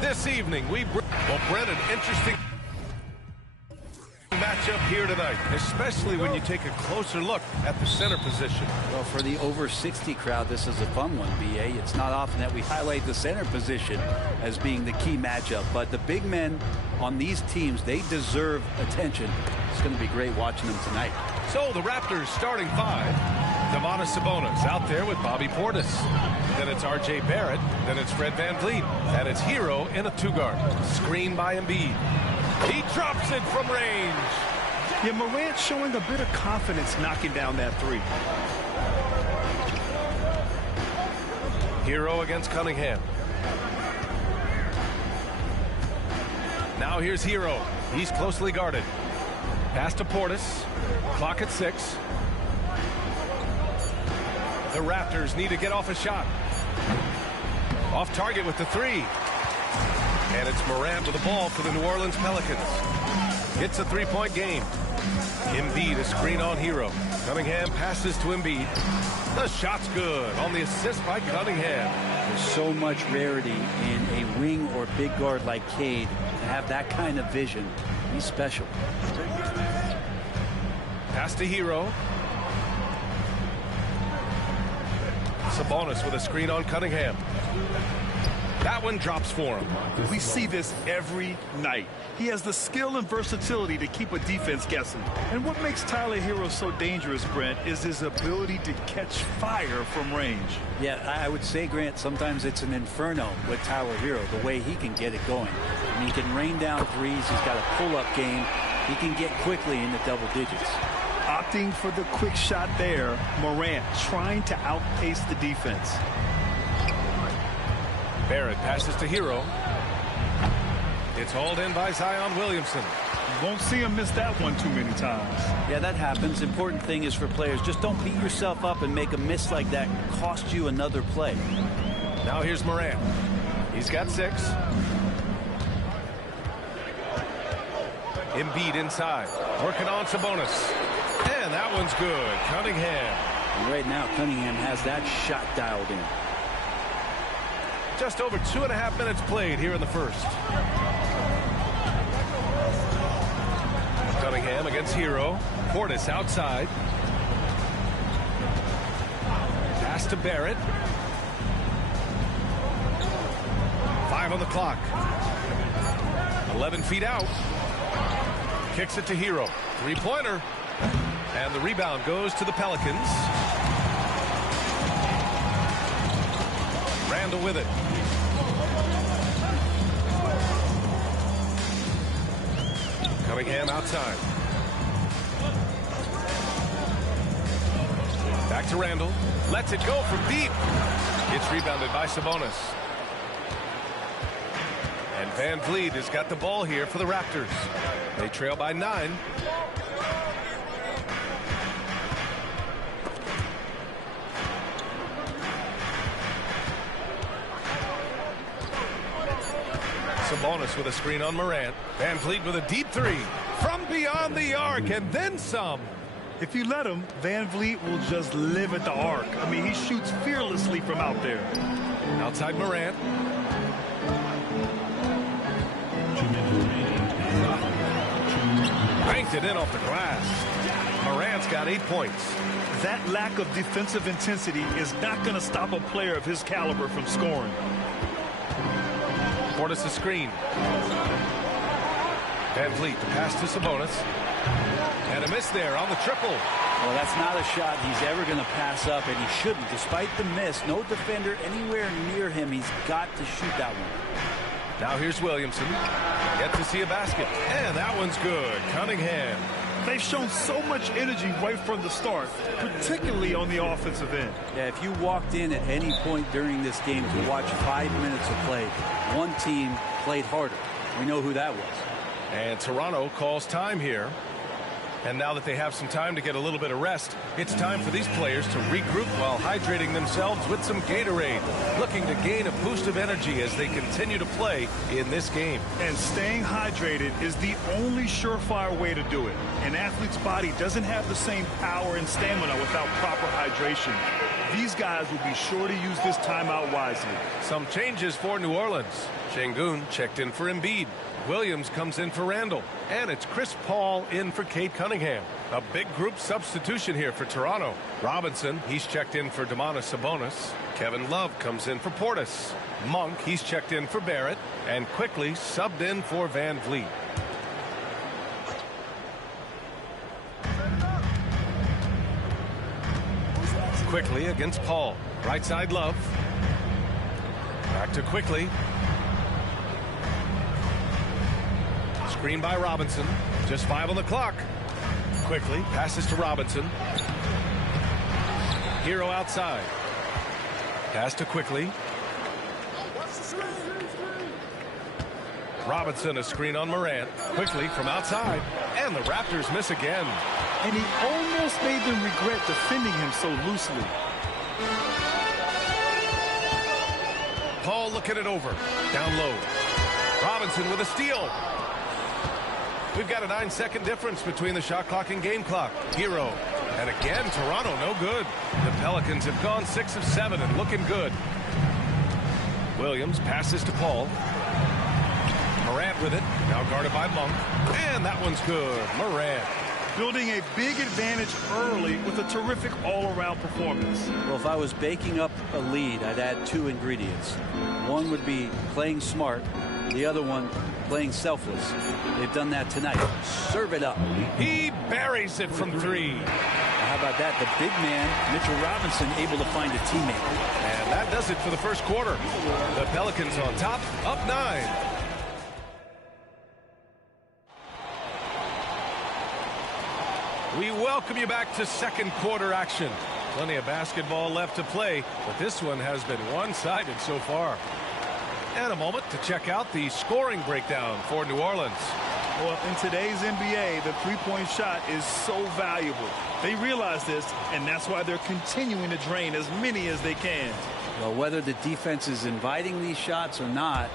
This evening, Brent, an interesting matchup here tonight, especially when you take a closer look at the center position. Well, for the over 60 crowd, this is a fun one, B.A. It's not often that we highlight the center position as being the key matchup, but the big men on these teams, they deserve attention. It's going to be great watching them tonight. So the Raptors starting five. Domantas Sabonis out there with Bobby Portis. Then it's R.J. Barrett. Then it's Fred VanVleet. And it's Hero in a two-guard. Screen by Embiid. He drops it from range. Yeah, Morant showing a bit of confidence knocking down that three. Hero against Cunningham. Now here's Hero. He's closely guarded. Pass to Portis. Clock at 6. The Raptors need to get off a shot. Off target with the three. And it's Morant with the ball for the New Orleans Pelicans. It's a three-point game. Embiid, a screen on Hero. Cunningham passes to Embiid. The shot's good on the assist by Cunningham. There's so much rarity in a wing or big guard like Cade to have that kind of vision. He's special. Pass to Hero. Sabonis with a screen on Cunningham. That one drops for him. We see this every night. He has the skill and versatility to keep a defense guessing. And what makes Tyler Hero so dangerous, Brent, is his ability to catch fire from range. Yeah, I would say, Grant, sometimes it's an inferno with Tyler Hero, the way he can get it going. I mean, he can rain down threes. He's got a pull-up game. He can get quickly into double digits. Opting for the quick shot there, Morant trying to outpace the defense. Barrett passes to Hero. It's hauled in by Zion Williamson. You won't see him miss that one too many times. Yeah, that happens. Important thing is for players, just don't beat yourself up and make a miss like that cost you another play. Now here's Morant. He's got 6. Embiid inside. Working on Sabonis. And that one's good. Cunningham. And right now, Cunningham has that shot dialed in. Just over 2.5 minutes played here in the first. Cunningham against Hero. Portis outside. Pass to Barrett. 5 on the clock. 11 feet out. Kicks it to Hero. Three-pointer. And the rebound goes to the Pelicans. Randall with it. Cunningham outside. Back to Randall. Lets it go from deep. It's rebounded by Sabonis. And VanVleet has got the ball here for the Raptors. They trail by 9. Sabonis with a screen on Morant. VanVleet with a deep three from beyond the arc and then some. If you let him, VanVleet will just live at the arc. I mean, he shoots fearlessly from out there. Outside Morant. Banked it in off the glass. Morant's got 8 points. That lack of defensive intensity is not going to stop a player of his caliber from scoring. Portis a screen. VanVleet to pass to Sabonis. And a miss there on the triple. Well, that's not a shot he's ever going to pass up, and he shouldn't. Despite the miss, no defender anywhere near him. He's got to shoot that one. Now here's Williamson. Yet to see a basket. And that one's good. Cunningham. They've shown so much energy right from the start, particularly on the offensive end. Yeah, if you walked in at any point during this game to watch 5 minutes of play, one team played harder. We know who that was. And Toronto calls time here. And now that they have some time to get a little bit of rest, it's time for these players to regroup while hydrating themselves with some Gatorade, looking to gain a boost of energy as they continue to play in this game. And staying hydrated is the only surefire way to do it. An athlete's body doesn't have the same power and stamina without proper hydration. These guys will be sure to use this timeout wisely. Some changes for New Orleans. Şengün checked in for Embiid. Williams comes in for Randall. And it's Chris Paul in for Cade Cunningham. A big group substitution here for Toronto. Robinson, he's checked in for Domantas Sabonis. Kevin Love comes in for Portis. Monk, he's checked in for Barrett. And quickly subbed in for Van Vliet. Quickly against Paul. Right side Love. Back to Quickly. Screen by Robinson. Just 5 on the clock. Quickly passes to Robinson. Hero outside. Pass to Quickly. Robinson, a screen on Morant. Quickly from outside. And the Raptors miss again. And he almost made them regret defending him so loosely. Paul looking it over. Down low. Robinson with a steal. We've got a 9-second difference between the shot clock and game clock. Hero. And again, Toronto no good. The Pelicans have gone 6 of 7 and looking good. Williams passes to Paul. Morant with it. Now guarded by Monk. And that one's good. Morant. Building a big advantage early with a terrific all-around performance. Well, if I was baking up a lead, I'd add 2 ingredients. One would be playing smart. The other one, playing selfless. They've done that tonight. Serve it up. He buries it from 3. How about that? The big man, Mitchell Robinson, able to find a teammate. And that does it for the first quarter. The Pelicans on top, up 9. We welcome you back to second quarter action. Plenty of basketball left to play, but this one has been one-sided so far. And a moment to check out the scoring breakdown for New Orleans. Well, in today's NBA, the three-point shot is so valuable. They realize this, and that's why they're continuing to drain as many as they can. Well, whether the defense is inviting these shots or not,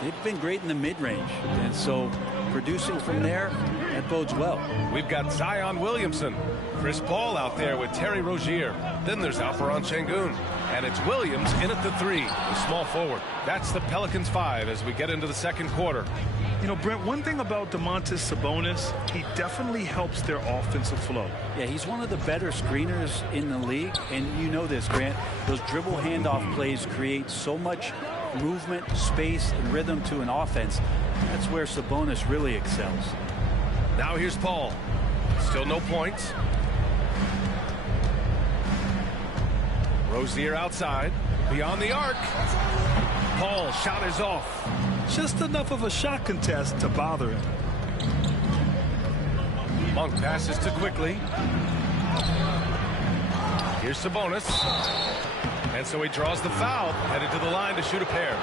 they've been great in the mid-range. And so producing from there, that bodes well. We've got Zion Williamson, Chris Paul out there with Terry Rozier. Then there's Alperen Şengün. And it's Williams in at the 3, the small forward. That's the Pelicans 5 as we get into the second quarter. You know, Brent, one thing about Domantas Sabonis, he definitely helps their offensive flow. Yeah, he's one of the better screeners in the league. And you know this, Grant. Those dribble handoff plays create so much movement, space, and rhythm to an offense. That's where Sabonis really excels. Now here's Paul. Still no points. Rozier outside. Beyond the arc. Paul shot is off. Just enough of a shot contest to bother him. Monk passes to Quickly. Here's Sabonis. And so he draws the foul. Headed to the line to shoot a pair.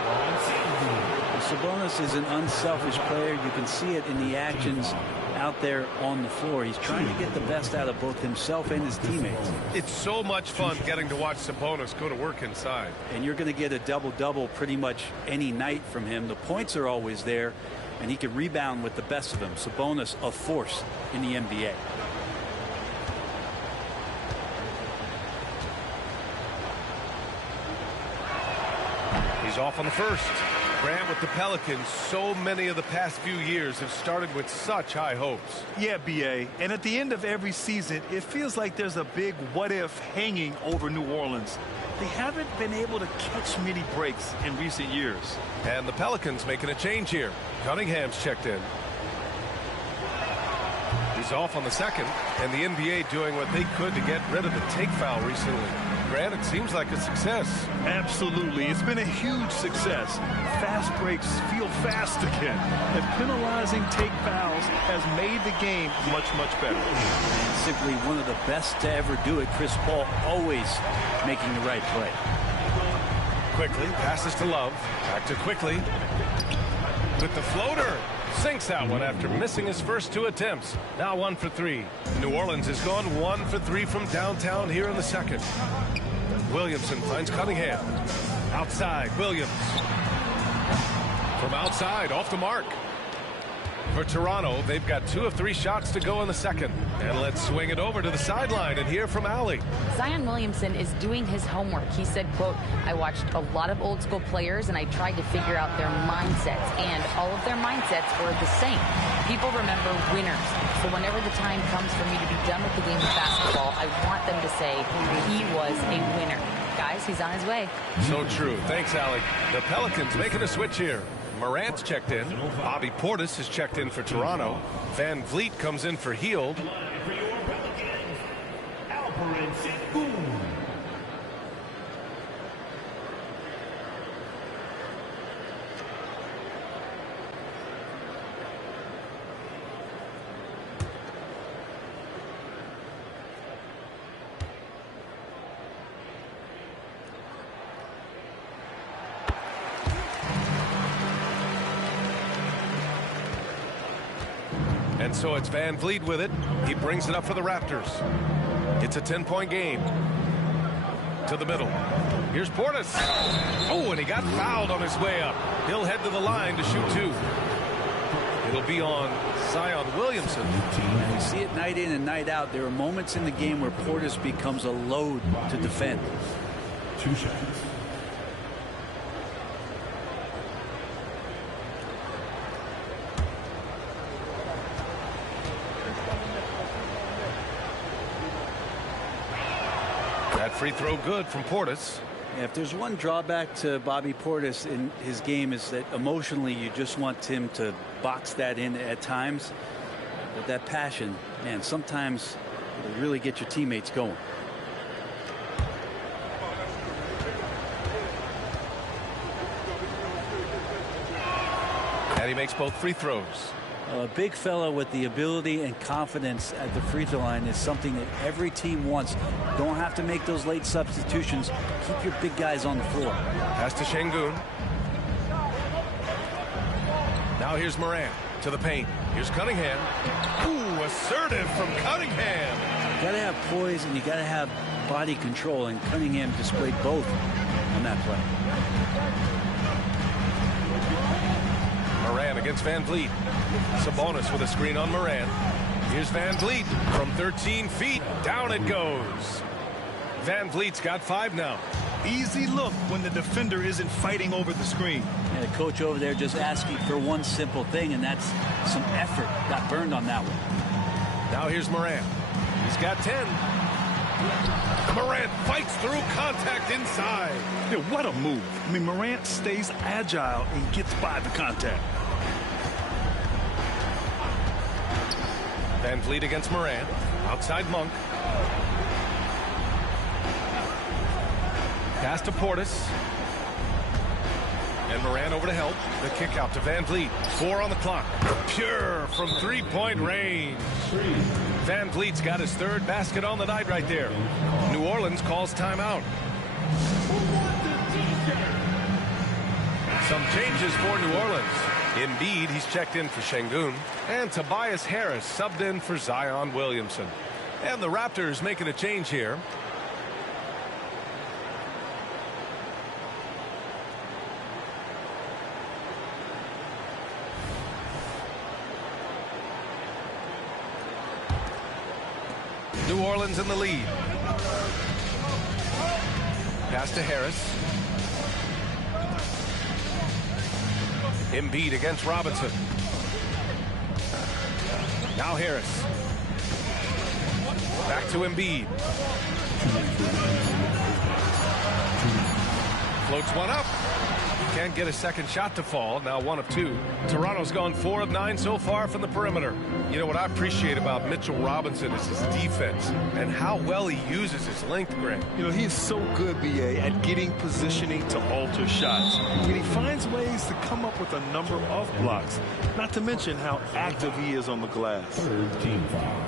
Sabonis is an unselfish player. You can see it in the actions out there on the floor. He's trying to get the best out of both himself and his teammates. It's so much fun getting to watch Sabonis go to work inside. And you're going to get a double-double pretty much any night from him. The points are always there, and he can rebound with the best of them. Sabonis, a force in the NBA. He's off on the first. Grant, with the Pelicans, so many of the past few years have started with such high hopes. Yeah, B.A. And at the end of every season, it feels like there's a big what-if hanging over New Orleans. They haven't been able to catch many breaks in recent years. And the Pelicans making a change here. Cunningham's checked in. He's off on the second, and the NBA doing what they could to get rid of the take foul recently. Grant, it seems like a success. Absolutely. It's been a huge success. Fast breaks feel fast again. And penalizing take fouls has made the game much, much better. And simply one of the best to ever do it. Chris Paul always making the right play. Quickly passes to Love. Back to Quickly. With the floater. Sinks that one after missing his first 2 attempts. Now 1 for 3. New Orleans has gone 1 for 3 from downtown here in the second. Williamson finds Cunningham. Outside, Williams. From outside, off the mark. For Toronto, they've got 2 of 3 shots to go in the second. And let's swing it over to the sideline and hear from Allie. Zion Williamson is doing his homework. He said, quote, "I watched a lot of old school players and I tried to figure out their mindsets, and all of their mindsets were the same. People remember winners. So whenever the time comes for me to be done with the game of basketball, I want them to say he was a winner." Guys, he's on his way. So true. Thanks, Allie. The Pelicans making a switch here. Morant's checked in. Bobby Portis is checked in for Toronto. Van Vliet comes in for Hield. And so it's Van Vliet with it. He brings it up for the Raptors. It's a 10-point game. To the middle. Here's Portis. Oh, and he got fouled on his way up. He'll head to the line to shoot two. It'll be on Zion Williamson. You see it night in and night out. There are moments in the game where Portis becomes a load to defend. 2 seconds. Free throw good from Portis. Yeah, if there's one drawback to Bobby Portis in his game, is that emotionally you just want him to box that in at times. But that passion, man, sometimes it'll really get your teammates going. And he makes both free throws. A big fella with the ability and confidence at the free throw line is something that every team wants. Don't have to make those late substitutions. Keep your big guys on the floor. Pass to Şengün. Now here's Morant to the paint. Here's Cunningham. Ooh, assertive from Cunningham. You gotta have poise and you gotta have body control, and Cunningham displayed both on that play. Morant against Van Vliet. Sabonis with a screen on Morant. Here's Van Vliet from 13 feet. Down it goes. Van Vliet's got 5 now. Easy look when the defender isn't fighting over the screen. And the coach over there just asking for one simple thing, and that's some effort. Got burned on that one. Now here's Morant. He's got 10. Morant fights through contact inside. Yeah, what a move. I mean, Morant stays agile and gets by the contact. Van Vliet against Morant. Outside Monk. Pass to Portis. And Morant over to help. The kick out to Van Vliet. 4 on the clock. Pure from 3-point range. Van Vliet's got his 3rd basket on the night right there. New Orleans calls timeout. Some changes for New Orleans. Embiid, he's checked in for Şengün. And Tobias Harris subbed in for Zion Williamson. And the Raptors making a change here. New Orleans in the lead. Pass to Harris. Embiid against Robinson. Now Harris. Back to Embiid. Floats one up. Can't get a second shot to fall. Now 1 of 2. Toronto's gone 4 of 9 so far from the perimeter. You know what I appreciate about Mitchell Robinson is his defense and how well he uses his length, Greg. You know, he's so good, B.A., at getting positioning to alter shots. And he finds ways to come up with a number of blocks, not to mention how active he is on the glass. 3rd team foul.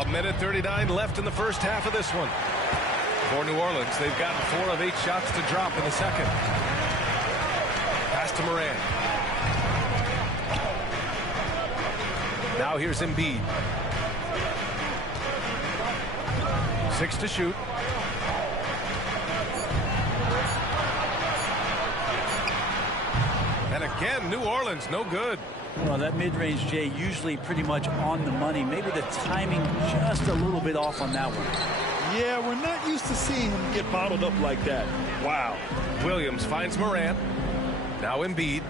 A minute 39 left in the first half of this one. For New Orleans, they've gotten 4 of 8 shots to drop in the second. Pass to Morant. Now here's Embiid. 6 to shoot. Again, New Orleans, no good. Well, that mid-range, Jay, usually pretty much on the money. Maybe the timing just a little bit off on that one. Yeah, we're not used to seeing him get bottled up like that. Wow. Williams finds Morant. Now Embiid.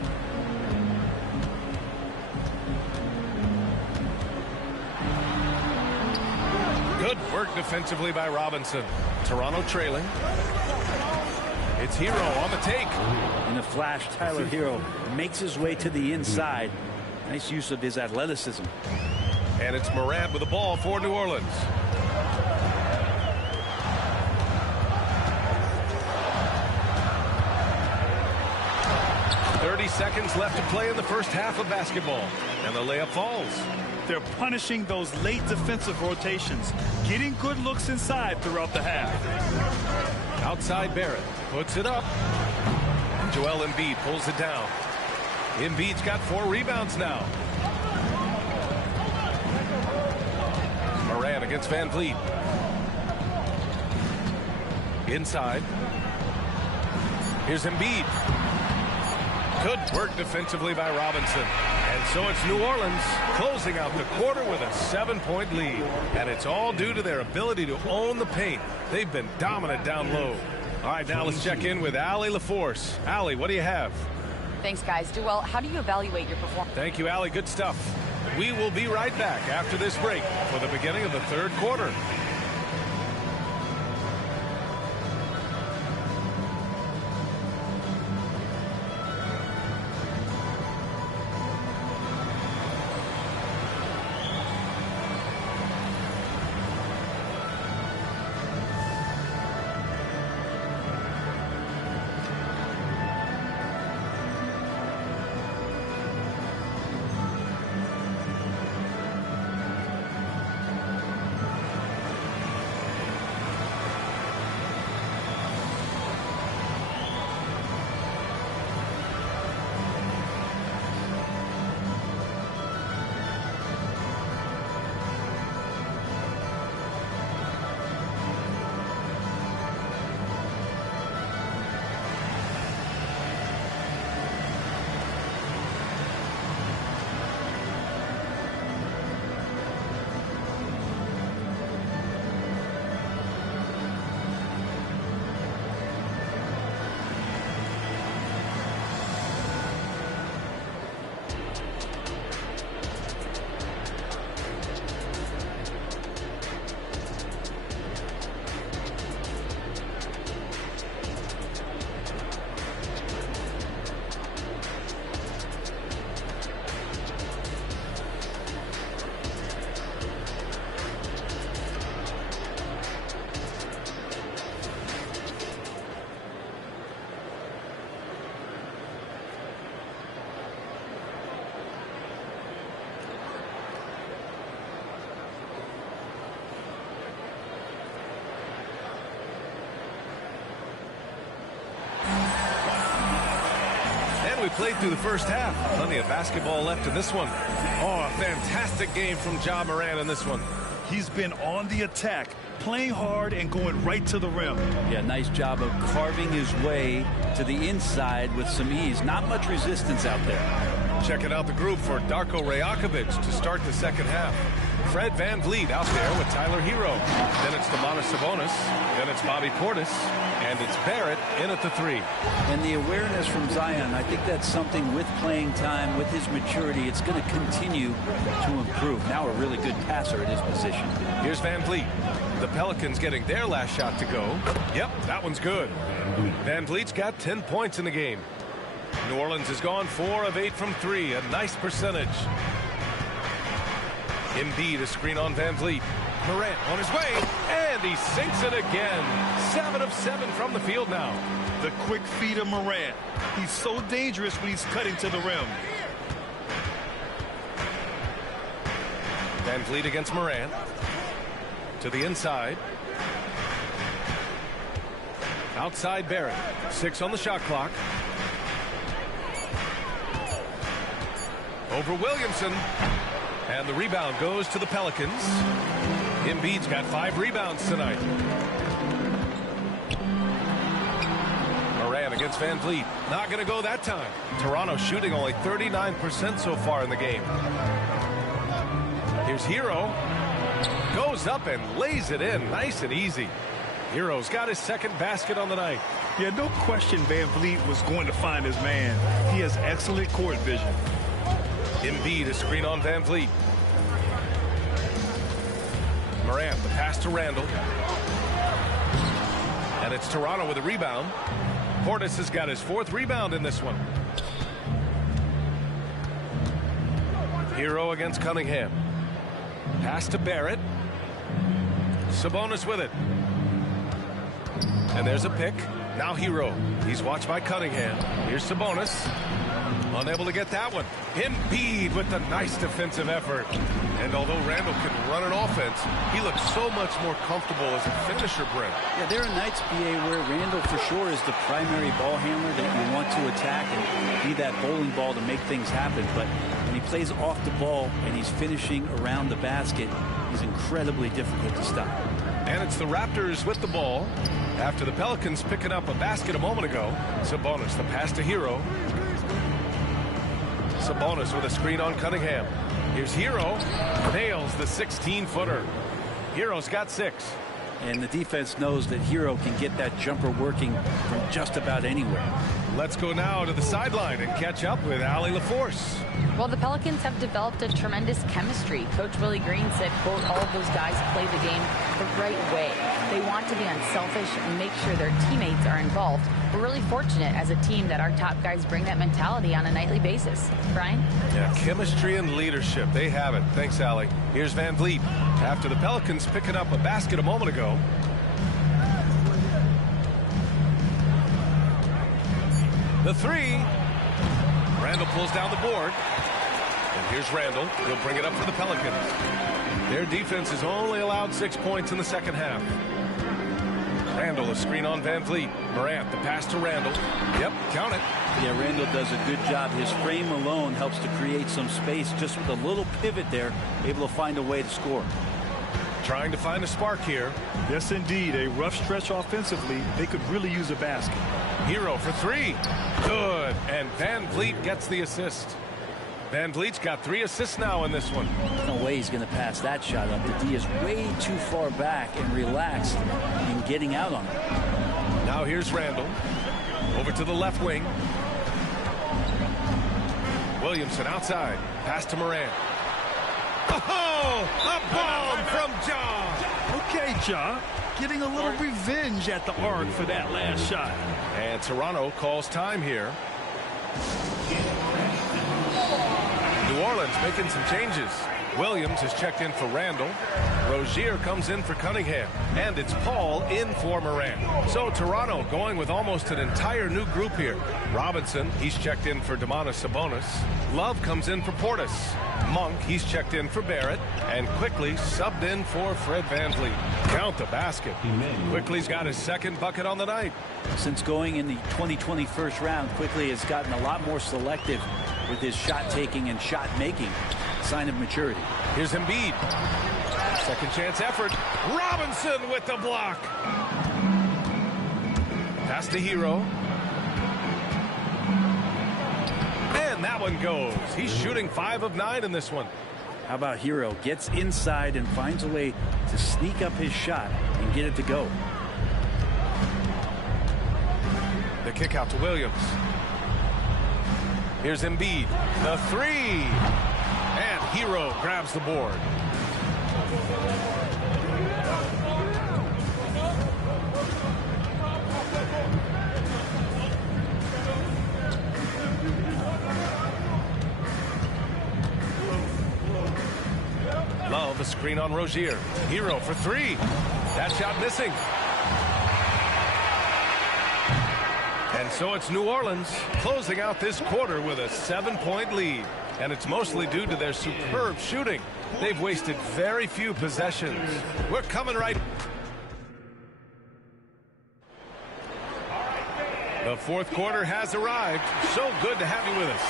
Good work defensively by Robinson. Toronto trailing. It's Hero on the take. In a flash, Tyler Hero makes his way to the inside. Nice use of his athleticism. And it's Morant with the ball for New Orleans. Seconds left to play in the first half of basketball, and the layup falls. They're punishing those late defensive rotations, getting good looks inside throughout the half. Outside Barrett puts it up. Joel Embiid pulls it down. Embiid's got 4 rebounds now. Morant against Van Vliet. Inside. Here's Embiid. Good work defensively by Robinson. And so it's New Orleans closing out the quarter with a 7-point lead. And it's all due to their ability to own the paint. They've been dominant down low. All right, now let's check in with Allie LaForce. Allie, what do you have? Thanks, guys. Duell, how do you evaluate your performance? Thank you, Allie. Good stuff. We will be right back after this break for the beginning of the third quarter. We played through the first half. Plenty of basketball left in this one. Oh, a fantastic game from Ja Morant in this one. He's been on the attack, playing hard and going right to the rim. Yeah, nice job of carving his way to the inside with some ease. Not much resistance out there. Checking out the group for Darko Rajakovic to start the second half. Fred Van Vliet out there with Tyler Hero. Then it's Domantas Sabonis. Then it's Bobby Portis. And it's Barrett in at the 3. And the awareness from Zion, I think that's something with playing time, with his maturity, it's going to continue to improve. Now a really good passer at his position. Here's Van Vliet. The Pelicans getting their last shot to go. Yep, that one's good. Van Vliet's got 10 points in the game. New Orleans has gone 4 of 8 from 3. A nice percentage. Embiid, a screen on Van Vliet. Morant on his way, and he sinks it again. 7 of 7 from the field now. The quick feed of Morant. He's so dangerous when he's cutting to the rim. Van Vliet against Morant. To the inside. Outside Barrett. 6 on the shot clock. Over Williamson. And the rebound goes to the Pelicans. Embiid's got 5 rebounds tonight. Morant against Van Vliet. Not going to go that time. Toronto shooting only 39% so far in the game. Here's Hero. Goes up and lays it in nice and easy. Hero's got his second basket on the night. Yeah, no question Van Vliet was going to find his man. He has excellent court vision. Embiid a screen on Van Vliet. Morant, the pass to Randall. And it's Toronto with a rebound. Portis has got his 4th rebound in this one. Hero against Cunningham. Pass to Barrett. Sabonis with it. And there's a pick. Now Hero. He's watched by Cunningham. Here's Sabonis. Unable to get that one. Embiid with the nice defensive effort. And although Randall can run an offense, he looks so much more comfortable as a finisher, Brent. Yeah, there are nights, BA, where Randall for sure is the primary ball handler that you want to attack and be that bowling ball to make things happen. But when he plays off the ball and he's finishing around the basket, he's incredibly difficult to stop. And it's the Raptors with the ball after the Pelicans picking up a basket a moment ago. Sabonis, the pass to Hero. Sabonis with a screen on Cunningham. Here's Hero. Nails the 16-footer. Hero's got 6. And the defense knows that Hero can get that jumper working from just about anywhere. Let's go now to the sideline and catch up with Allie LaForce. Well, the Pelicans have developed a tremendous chemistry. Coach Willie Green said, quote, all of those guys play the game the right way. They want to be unselfish and make sure their teammates are involved. We're really fortunate as a team that our top guys bring that mentality on a nightly basis. Brian? Yeah, chemistry and leadership. They have it. Thanks, Allie. Here's Van Vliet. After the Pelicans picking up a basket a moment ago. The 3. Randall pulls down the board. And here's Randall. He'll bring it up for the Pelicans. Their defense has only allowed 6 points in the second half. Randall a screen on Van Vliet. Morant the pass to Randall. Yep, count it. Yeah, Randall does a good job. His frame alone helps to create some space. Just with a little pivot there, able to find a way to score. Trying to find a spark here. Yes, indeed. A rough stretch offensively. They could really use a basket. Hero for 3. Good. And Van Vliet gets the assist. Van Vliet's got 3 assists now in this one. No way he's going to pass that shot up. The D is way too far back and relaxed in getting out on it. Now here's Randall. Over to the left wing. Williamson outside. Pass to Morant. Oh, a bomb from Ja. Okay, Ja. Getting a little revenge at the arc for that last shot. And Toronto calls time here. New Orleans making some changes. Williams is checked in for Randall. Rozier comes in for Cunningham. And it's Paul in for Morant. So Toronto going with almost an entire new group here. Robinson, he's checked in for Domantas Sabonis. Love comes in for Portis. Monk, he's checked in for Barrett. And Quickly subbed in for Fred VanVleet. Count the basket. Quickly's got his second bucket on the night. Since going in the 2020 first round, Quickly has gotten a lot more selective with his shot taking and shot making. Sign of maturity. Here's Embiid. Second chance effort. Robinson with the block. Pass to Hero. And that one goes. He's shooting 5 of 9 in this one. How about Hero? Gets inside and finds a way to sneak up his shot and get it to go. The kick out to Williams. Here's Embiid. The 3. And Hero grabs the board. Love a screen on Rozier. Hero for 3. That shot missing. And so it's New Orleans closing out this quarter with a 7-point lead. And it's mostly due to their superb shooting. They've wasted very few possessions. We're coming right. The fourth quarter has arrived. So good to have you with us.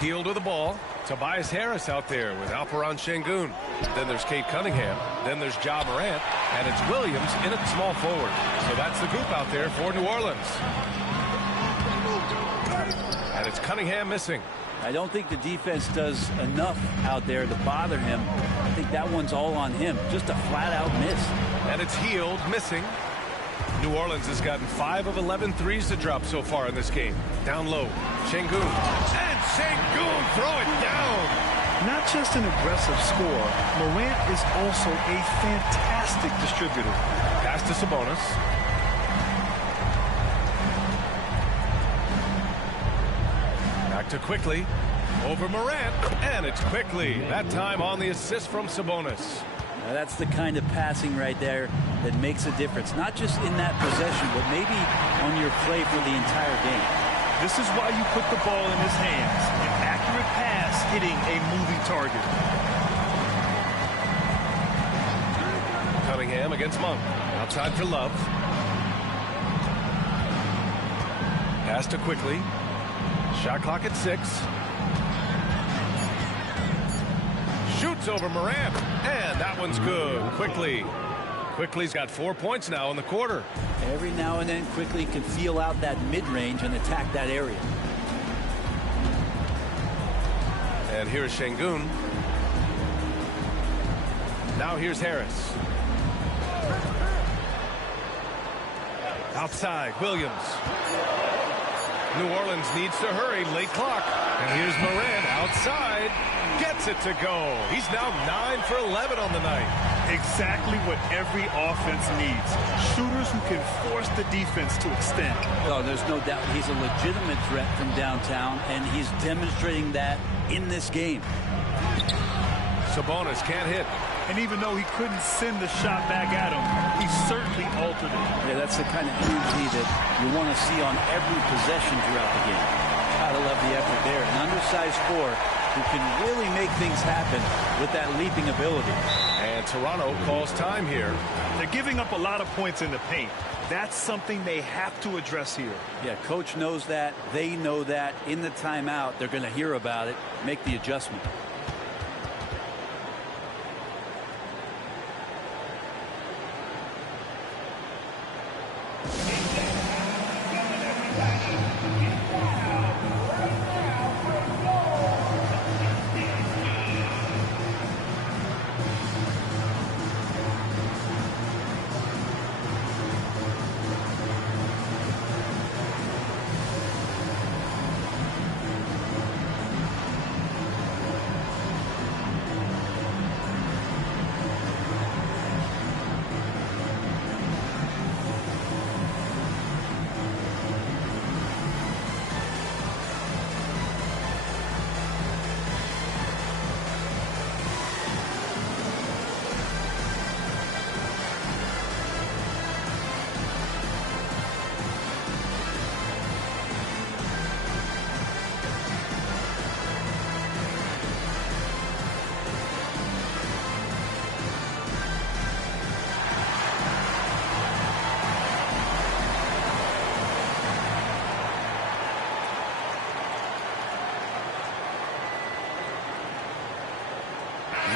Hield with the ball. Tobias Harris out there with Alperon Şengün. Then there's Kate Cunningham. Then there's Ja Morant. And it's Williams in at small forward. So that's the group out there for New Orleans. And it's Cunningham missing. I don't think the defense does enough out there to bother him. I think that one's all on him. Just a flat-out miss. And it's Hield missing. New Orleans has gotten 5 of 11 threes to drop so far in this game. Down low, Şengün. And Şengün throw it down. Not just an aggressive scorer, Morant is also a fantastic distributor. Pass to Sabonis. Back to Quickly. Over Morant. And it's Quickly. That time on the assist from Sabonis. Now that's the kind of passing right there that makes a difference. Not just in that possession, but maybe on your play for the entire game. This is why you put the ball in his hands. An accurate pass hitting a moving target. Cunningham against Monk. Outside for Love. Pass to Quickly. Shot clock at 6. Shoots over Morant. And that one's good. Quickly's got 4 points now in the quarter. Every now and then Quickly can feel out that mid-range and attack that area. And here's Şengün. Now here's Harris. Outside, Williams. New Orleans needs to hurry, late clock. And here's Morant outside. Gets it to go. He's now 9 for 11 on the night. Exactly what every offense needs. Shooters who can force the defense to extend. Oh, there's no doubt he's a legitimate threat from downtown, and he's demonstrating that in this game. Sabonis can't hit. And even though he couldn't send the shot back at him, he certainly altered it. Yeah, that's the kind of energy that you want to see on every possession throughout the game. Gotta love the effort there. An undersized four who can really make things happen with that leaping ability. And Toronto calls time here. They're giving up a lot of points in the paint. That's something they have to address here. Yeah, coach knows that. They know that. In the timeout, they're going to hear about it, make the adjustment.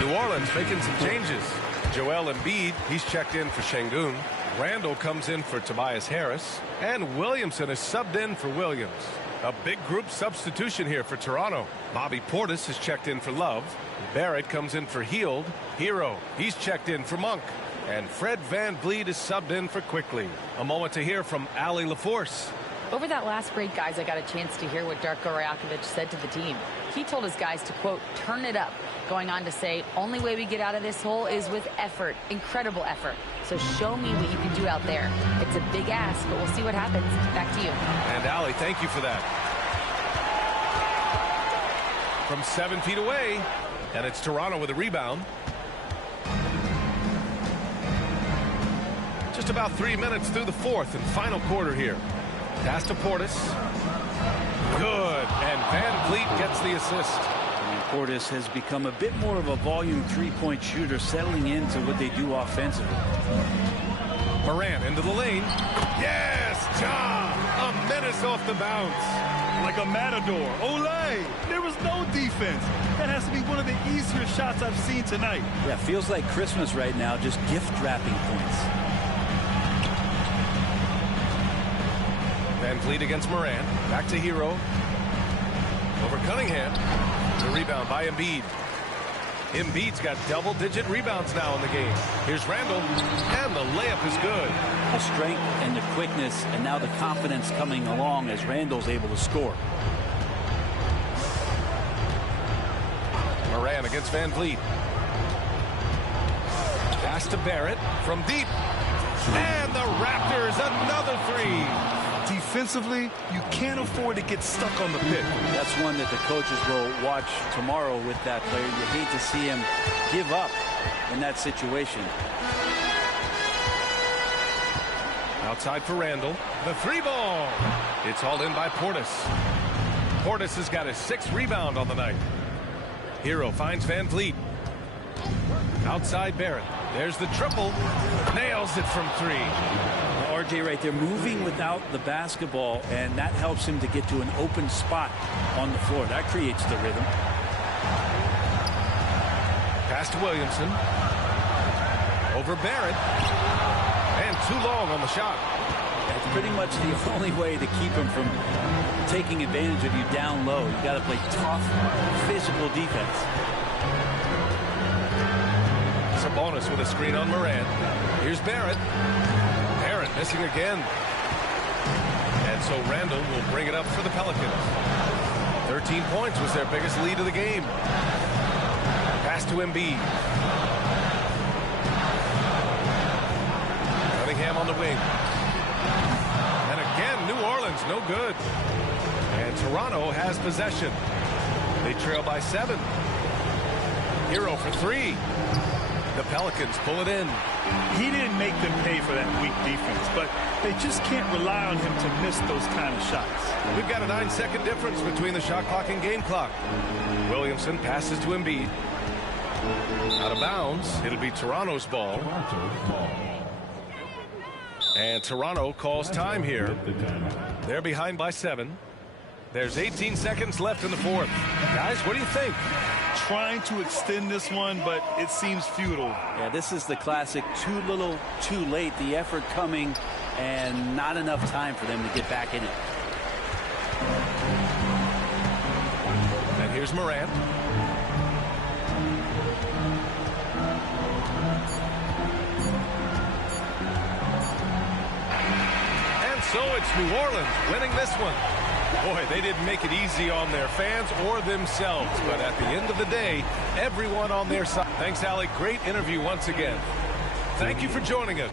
New Orleans making some changes. Joel Embiid, he's checked in for Şengün. Randall comes in for Tobias Harris. And Williamson is subbed in for Williams. A big group substitution here for Toronto. Bobby Portis is checked in for Love. Barrett comes in for Hield. Hero, he's checked in for Monk. And Fred VanVleet is subbed in for Quickly. A moment to hear from Allie LaForce. Over that last break, guys, I got a chance to hear what Darko Rajakovic said to the team. He told his guys to, quote, turn it up, going on to say, only way we get out of this hole is with effort, incredible effort. So show me what you can do out there. It's a big ask, but we'll see what happens. Back to you. And Allie, thank you for that. From 7 feet away, and it's Toronto with a rebound. Just about 3 minutes through the fourth and final quarter here. Pass to Portis. Good. And VanVleet gets the assist. And Portis has become a bit more of a volume three-point shooter, settling into what they do offensively. Morant into the lane. Yes, Ja! A menace off the bounce. like a matador. Olay! There was no defense. That has to be one of the easier shots I've seen tonight. Yeah, feels like Christmas right now, just gift wrapping points. Van Vliet against Moran. Back to Hero. Over Cunningham. The rebound by Embiid. Embiid's got double-digit rebounds now in the game. Here's Randall, and the layup is good. The strength and the quickness, and now the confidence coming along as Randall's able to score. Moran against Van Vliet. Pass to Barrett from deep. And the Raptors, another three. Defensively, you can't afford to get stuck on the pick. That's one that the coaches will watch tomorrow with that player. You hate to see him give up in that situation. Outside for Randall. The three ball. It's hauled in by Portis. Portis has got his 6th rebound on the night. Hero finds Van Vliet. Outside Barrett. There's the triple. Nails it from 3. RJ right there moving without the basketball, and that helps him to get to an open spot on the floor. That creates the rhythm. Pass to Williamson. Over Barrett. And too long on the shot. That's pretty much the only way to keep him from taking advantage of you down low. You got to play tough, physical defense. Sabonis with a screen on Moran. Here's Barrett. Barrett missing again. And so Randall will bring it up for the Pelicans. 13 points was their biggest lead of the game. Pass to Embiid. Cunningham on the wing. And again, New Orleans, no good. And Toronto has possession. They trail by 7. Hero for 3. The Pelicans pull it in. He didn't make them pay for that weak defense, but they just can't rely on him to miss those kind of shots. We've got a 9-second difference between the shot clock and game clock. Williamson passes to Embiid. Out of bounds. It'll be Toronto's ball. And Toronto calls time here. They're behind by 7. There's 18 seconds left in the 4th. Guys, what do you think? Trying to extend this one, but it seems futile. Yeah, this is the classic too little, too late. The effort coming and not enough time for them to get back in it. And here's Morant. And so it's New Orleans winning this one. Boy, they didn't make it easy on their fans or themselves, but at the end of the day, everyone on their side. Thanks, Alec. Great interview once again. Thank you for joining us.